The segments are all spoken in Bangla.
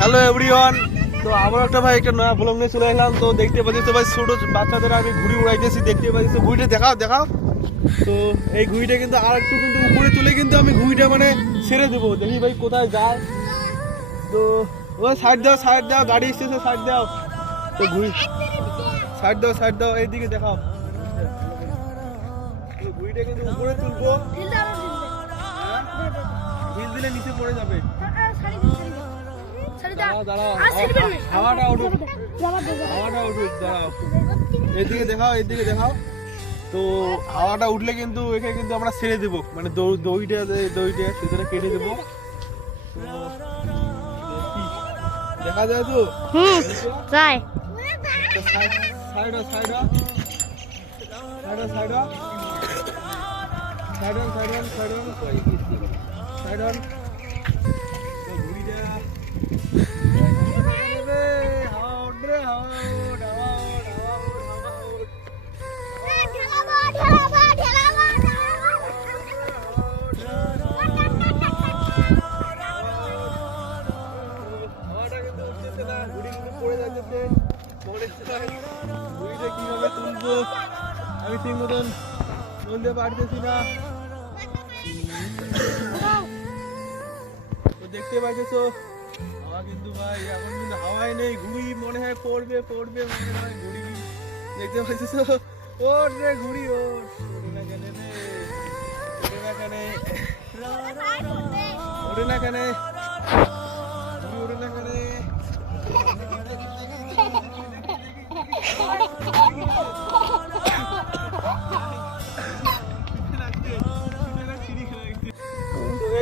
হ্যালো এভরিওয়ান, তো আবার একটা ভাই একটা নয়া ব্লগ নিয়ে চলে এলাম। তো দেখতে পাচ্ছি তো ভাই ছোট বাচ্চাদের আমি ঘুড়ি উড়াইতেছি, দেখতে পাচ্ছি ঘুড়িটা দেখাও দেখাও। তো এই ঘুড়িটা কিন্তু আর একটু কিন্তু উপরে চলে কিন্তু আমি ঘুড়িটা মানে ছেড়ে দেবো, দেখি ভাই কোথায় যায়। তো ওই সাইড দাও গাড়ি এসেছে, সাইড দাও। তো ঘুড়ি সাইড দাও এইদিকে দেখাও। ঘুড়িটা কিন্তু উপরে তুলবো, ঢিল দিলে নিচে পড়ে যাবে। দাঁড়াও হাওয়াটা উঠুক দাঁড়াও, এইদিকে দেখাও। তো হাওয়াটা উঠলে কিন্তু এখানে কিন্তু আমরা ছেড়ে দেবো, মানে দড়িটা সেটা কেটে দেবো। দেখা যায় তো যায় আমি ঠিক মতন বলতে পারতেছি না। তো দেখতে পাইতেছো হাওয়া কিন্তু ভাই এখন কিন্তু হাওয়ায় নেই, ঘুড়ি মনে হয় পড়বে মনে হয়। ঘুড়ি দেখতে পাইতেছো, ওর রে ঘুড়ি ওর না কেন ওরে না কেন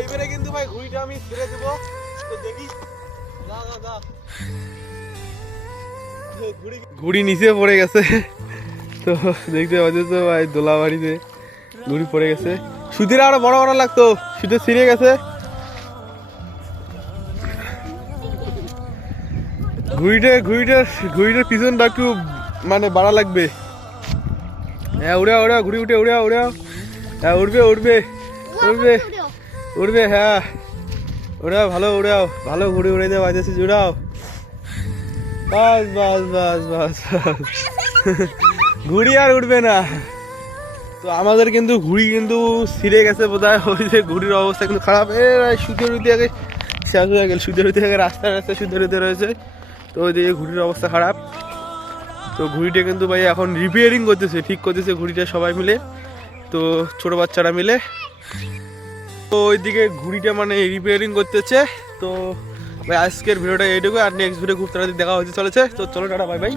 এইবারে কিন্তু ভাই ঘুড়িটা আমি ছেড়ে দেবো। তো দেখি ঘুড়ি নিচে পড়ে গেছে। তো দেখতে পাচ্ছ তো ভাই দোলা বাড়িতে ঘুড়ি পড়ে গেছে। সুতির আরো বড় বড় লাগতো, সুতো ছিঁড়ে গেছে। ঘুড়িটার পিছনটা একটু মানে বাড়া লাগবে। হ্যাঁ উড়া ঘুড়ি উড়া হ্যাঁ উড়বে হ্যাঁ উড়াও, ভালো ঘুড়ি উড়ে দেওয়া বাজেছে, উড়াও। বাস ঘুড়ি আর উঠবে না। তো আমাদের কিন্তু ঘুড়ি কিন্তু ছিঁড়ে গেছে বোধহয়, ওই যে ঘুড়ির অবস্থা কিন্তু খারাপ। সুদের আগে শেষ হয়ে গেল, সুদের আগে রাস্তায় সুদের রয়েছে। তো ওই দিকে ঘুড়ির অবস্থা খারাপ। তো ঘুড়িটা কিন্তু ভাই এখন রিপেয়ারিং করতেছে, ঠিক করতেছে ঘুড়িটা সবাই মিলে, তো ছোট বাচ্চারা মিলে। তো ওইদিকে ঘুড়িটা মানে রিপেয়ারিং করতেছে। তো ভাই আজকের ভিডিওটা এইটুকু, আর নেক্সট ভিডিও খুব তাড়াতাড়ি দেখা হতে চলেছে। তো চলো টাটা, বাই বাই।